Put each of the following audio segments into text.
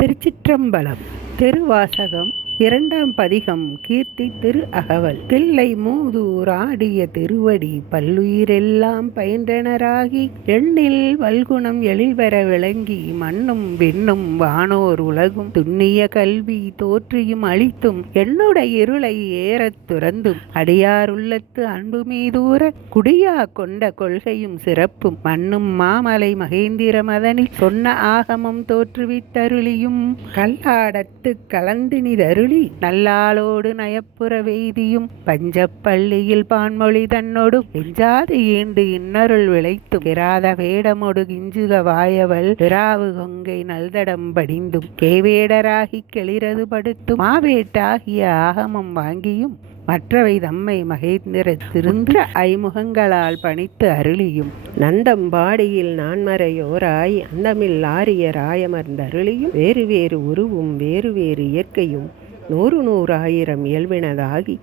திருச்சிற்றம்பலம் திருவாசகம் இரண்டாம் பதிகம் கீர்த்தி திரு அகவல். தில்லை மூதூர் ஆடிய திருவடி பல்லுயிரெல்லாம் பயின்றனராகி எண்ணில் வல்குணம் எழில்வர விளங்கி மண்ணும் விண்ணும் வானோர் உலகும். துண்ணிய கல்வி தோற்றியும் அளித்தும் என்னுடைய இருளை ஏறத் துறந்தும். அடியார் உள்ளத்து அன்பு மீதூர குடியா கொண்ட கொள்கையும் சிறப்பும். மண்ணும் மாமலை மகேந்திர மதனில் சொன்ன ஆகமம் தோற்றுவித்தருளியும் கல்லாடத்து கலந்தினிதருளி நல்லாளோடு நயப்புற வெய்தியும் பஞ்சப்பள்ளியில் பான்மொழி தன்னொடும் எஞ்சாது ஈண்டு இன்னருள் விளைத்து பெறாத வேடமொடு கிஞ்சுக வாயவள் பிராவு கொங்கை நல்தடம் படிந்தும். கேவேடராகி கெளிரது படுத்தும். மாவேட்டாகிய ஆகமம் வாங்கியும். மற்றவை தம்மை மகேந்திர திருந்த ஐமுகங்களால் பணித்து அருளியும். நந்தம்பாடியில் நான்மறையோராய் அந்தமில் ஆரிய ராயமர்ந்தருளியும் வேறு வேறு உருவும் வேறு வேறு இயற்கையும். நூறு நூறாயிரம் இயல்பினதாகி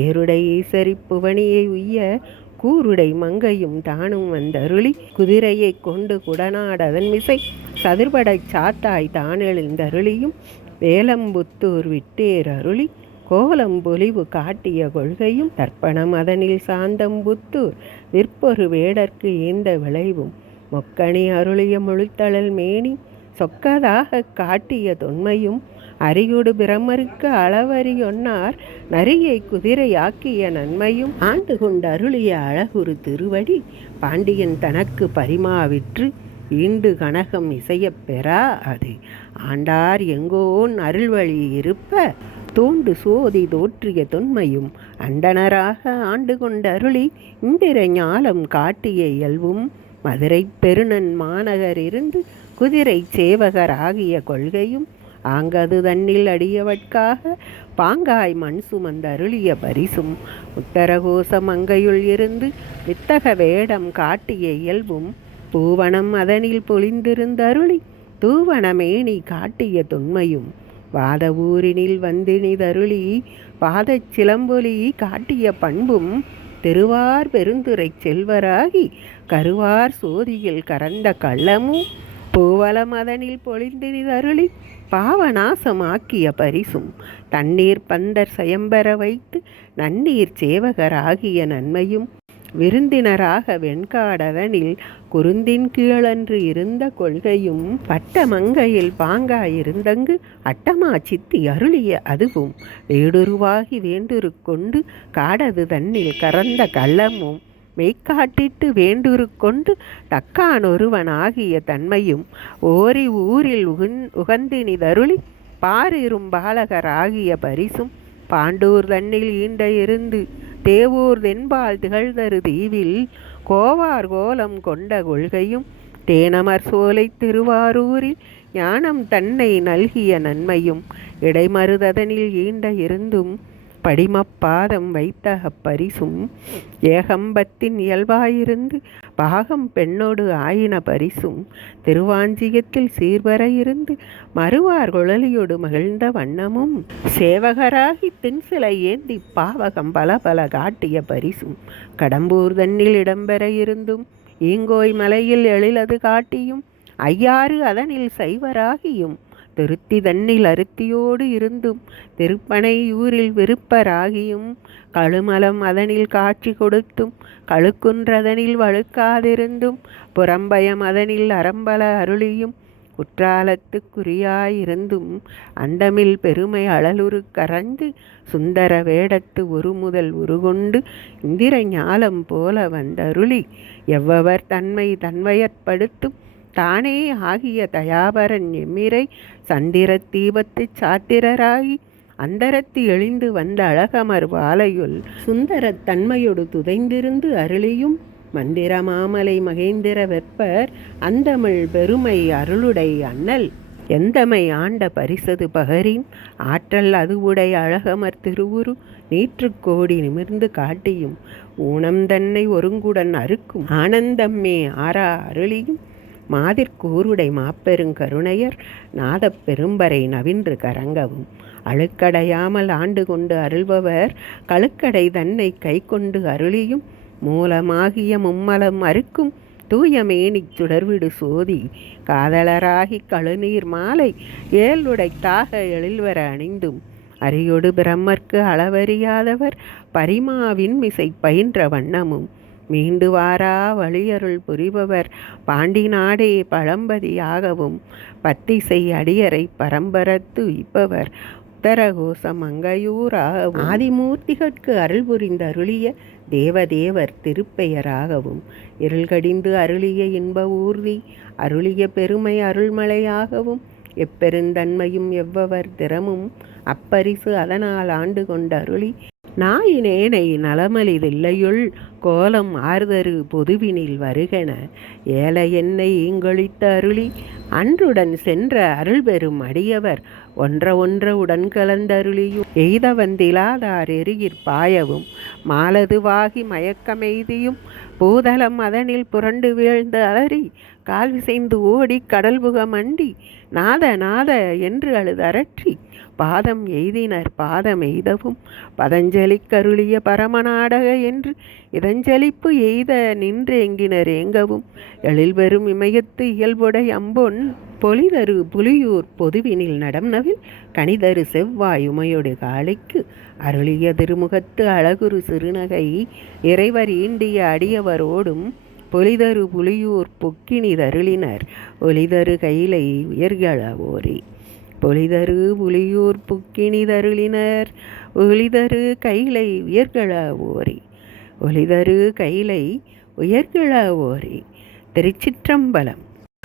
ஏருடை ஈசரி புவனியை உய்ய கூருடை மங்கையும் தானும் வந்தருளி குதிரையை கொண்டு குடநாடதன் மிசை சதுர்படைச் சாத்தாய் தானெழுந்தருளியும் வேலம்புத்தூர் விட்டேர் அருளி கோலம் பொலிவு காட்டிய கொள்கையும் தர்ப்பணம் அதனில் சாந்தம்புத்தூர் விற்பொரு வேடற்கு ஈந்த விளைவும் மொக்கணி அருளிய முழுத்தழல் மேனி சொக்கதாக காட்டிய தொன்மையும் அரியுடு பிரமருக்கு அளவறியொன்னார் நரியை குதிரையாக்கிய நன்மையும் ஆண்டு கொண்டு அருளிய அழகுரு திருவடி பாண்டியன் தனக்கு பரிமாவிற்று ஈண்டு கனகம் இசையப் பெறா அது. ஆண்டார் எங்கோன் அருள்வழி இருப்ப தோண்டு சோதி தோற்றிய தொன்மையும் அண்டனராக ஆண்டு கொண்ட அருளி இந்திர ஞாலம் காட்டிய இயல்பும் மதுரை பெருநன் மாநகர் இருந்து குதிரை சேவகராகிய கொள்கையும் ஆங்கது தன்னில் அடியவட்காக பாங்காய் மண் சுமந்தருளிய பரிசும் உத்தரகோசம் அங்கையுள் இருந்து வித்தக வேடம் காட்டிய இயல்பும் பூவனம் அதனில் பொழிந்திருந்த அருளி தூவனமேனி காட்டிய தொன்மையும் வாத ஊரினில் வந்தினிதருளி பாதச் சிலம்பொலி காட்டிய பண்பும் திருவார் பெருந்துரை செல்வராகி கருவார் சோதியில் கறந்த கள்ளமும் பூவலம் அதனில் பொழிந்தினிதருளி பாவநாசமாக்கிய பரிசும். தண்ணீர் பந்தர் சயம்பர வைத்து நன்னீர் சேவகராகிய நன்மையும். விருந்தினராக வெண்காடதனில் குருந்தின் கீழன்று இருந்த கொள்கையும் பட்ட மங்கையில் பாங்காயிருந்தங்கு அட்டமா சித்தி அருளிய அதுவும். வேடுருவாகி வேண்டுருக்கொண்டு காடது தன்னில் கறந்த கள்ளமும் மெய்க்காட்டிட்டு வேண்டுரு கொண்டு தக்கானொருவனாகிய தன்மையும் ஓரி ஊரில் உகந் உகந்தினிதருளி பாரிரும் பாலகராகிய பரிசும் பாண்டூர் தன்னில் ஈண்ட இருந்து தேவூர் தென்பால் திகழ்தரு தீவில் கோவார் கோலம் கொண்ட கொள்கையும் தேனமர் சோலை திருவாரூரில் ஞானம் தன்னை நல்கிய நன்மையும் இடைமருததனில் ஈண்ட இருந்தும் படிமப்பாதம் வைத்தக பரிசும் ஏகம்பத்தின் இயல்பாயிருந்து பாகம் பெண்ணோடு ஆயின பரிசும் திருவாஞ்சியத்தில் சீர்வர இருந்து மறுவார் குழலியோடு மகிழ்ந்த வண்ணமும் சேவகராகி தின்சிலை ஏந்தி பாவகம் பல பல காட்டிய பரிசும் கடம்பூர் தன்னில் இடம்பெற இருந்தும் ஈங்கோய் மலையில் எழிலது காட்டியும் ஐயாறு அதனில் சைவராகியும் திருத்தி தன்னில் அருத்தியோடு இருந்தும் திருப்பனை ஊரில் விருப்பராகியும் கழுமலம் அதனில் காட்சி கொடுத்தும் கழுக்குன்றதனில் வழுக்காதிருந்தும் புறம்பயம் அதனில் அறம்பல அருளியும் குற்றாலத்துக்குரியாயிருந்தும் அந்தமில் பெருமை அழலுரு கரந்து சுந்தர வேடத்து ஒரு முதல் உருகொண்டு இந்திர ஞாலம் போல வந்தருளி. எவ்வவர் தன்மை தன்வயற்படுத்தும் தானே ஆகிய தயாபரன் எம்மிரை சந்திர தீபத்து சாத்திரராகி அந்தரத்து எழிந்து வந்த அழகமர் வாலையுள் சுந்தரத் தன்மையொடு துதைந்திருந்து அருளியும் மந்திர மாமலை மகேந்திர வெப்பர் அந்தமிழ் பெருமை அருளுடை அண்ணல். எந்தமை ஆண்ட பரிசது பகரின்? ஆற்றல் அதுவுடை அழகமர் திருவுரு நீற்றுக்கோடி நிமிர்ந்து காட்டியும் ஊனம் தன்னை ஒருங்குடன் அறுக்கும் ஆனந்தம்மே ஆறா அருளியும் மாதிற்கூருடை மாப்பெருங்கருணையர் நாதப் பெரும்பரை நவின்று கரங்கவும். அழுக்கடையாமல் ஆண்டு கொண்டு அருள்பவர் கழுக்கடை தன்னை கை கொண்டு அருளியும். மூலமாகிய மும்மலம் அறுக்கும் தூயமேனிச் சுடர்விடு சோதி. காதலராகி கழுநீர் மாலை ஏழுடைத்தாக எழில்வர அணிந்தும். அரியோடு பிரம்மர்க்கு அளவறியாதவர் பரிமாவின் மிசை பயின்ற வண்ணமும். மீண்டு வாரா வழியருள் புரிபவர். பாண்டி நாடே பழம்பதியாகவும் பத்திசை அடியரை பரம்பரத்து உய்ப்பவர் உத்தரகோசம் அங்கையூராகவும் ஆதிமூர்த்திகட்கு அருள் புரிந்த அருளிய தேவதேவர் திருப்பெயராகவும் இருள்கடிந்து அருளிய இன்ப ஊர்தி அருளிய பெருமை அருள்மலையாகவும் எப்பெருந்தன்மையும் எவ்வவர் திறமும் அப்பரிசு அதனால் ஆண்டு கொண்ட அருளி நாயினேனை நலமலிதில்லையுள் கோலம் ஆர்தரு பொதுவினில் வருகென. ஏல என்னை ஈங்கொழித்த அருளி அன்றுடன் சென்ற அருள் பெறும் அடியவர் ஒன்ற ஒன்ற உடன் கலந்தருளியும் எய்தவந்திலாதார் எருகிற் பாயவும் மாலதுவாகி மயக்கமெய்தியும் பூதலம் அதனில் புரண்டு வீழ்ந்து அலறி கால் விசைந்து ஓடி கடல் புக நாத நாத என்று அழுதரற்றி பாதம் எய்தினர் பாதம் எய்தவும். பதஞ்சலி கருளிய பரமநாடக என்று இதஞ்சலிப்பு எய்த நின்று எங்கினர் ஏங்கவும். எழில்வரும் இமயத்து இயல்புடை அம்பொன் பொலிதரு புலியூர் பொதுவினில் நடம்னவில் கனிதரு செவ்வாய் உமையொடு காளைக்கு அருளிய திருமுகத்து அழகுரு சிறுநகை. இறைவர் ஈண்டிய அடியவரோடும் பொலிதரு புலியூர் பொக்கினி தருளினர் ஒலிதரு கைலை உயர்கள ஓரி. பொலிதரு புலியூர் புக்கினி தருளினர் ஒலிதரு கைலை உயர்கள ஓரி ஒளிதரு கைலை உயர்கள ஓரி திருச்சிற்றம்பலம்.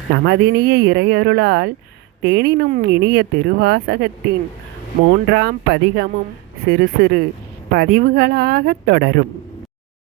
நமதினிய இறையருளால் தேனினும் இனிய திருவாசகத்தின் மூன்றாம் பதிகமும் சிறு சிறு பதிவுகளாகத் தொடரும்.